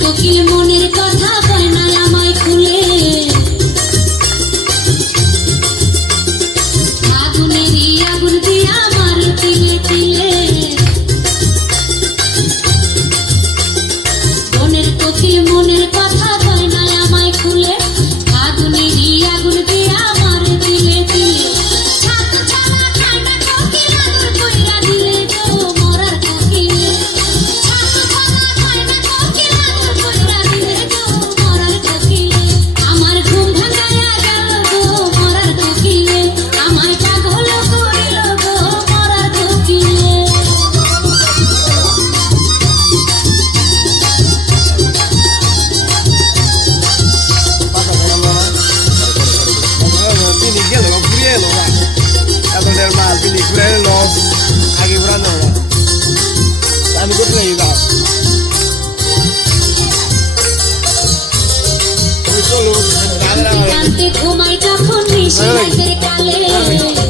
কোকিল মনের কথা কয় না আমায় খুলে আগুনেরই আগুন দিয়া মারে তিলে তিলে বনের কোকিল মনের কথা কয় না আমায় খুলে আগুনেরই আগুন দিয়া মারে তিলে তিলে ছাত ছাড়া খায় না কোকিল আদর কইরা দিলে গো মরার কোকিল ছাত ছাড়া খায় না কোকিল আদর কইরা দিলে গো মরার কোকিল আমার ঘুম ভাঙায়া গেল গো মরার কোকিল আমায় পাগল করিল গো মরার কোকিল ঘুমাই যখন নিশি রাতের কালে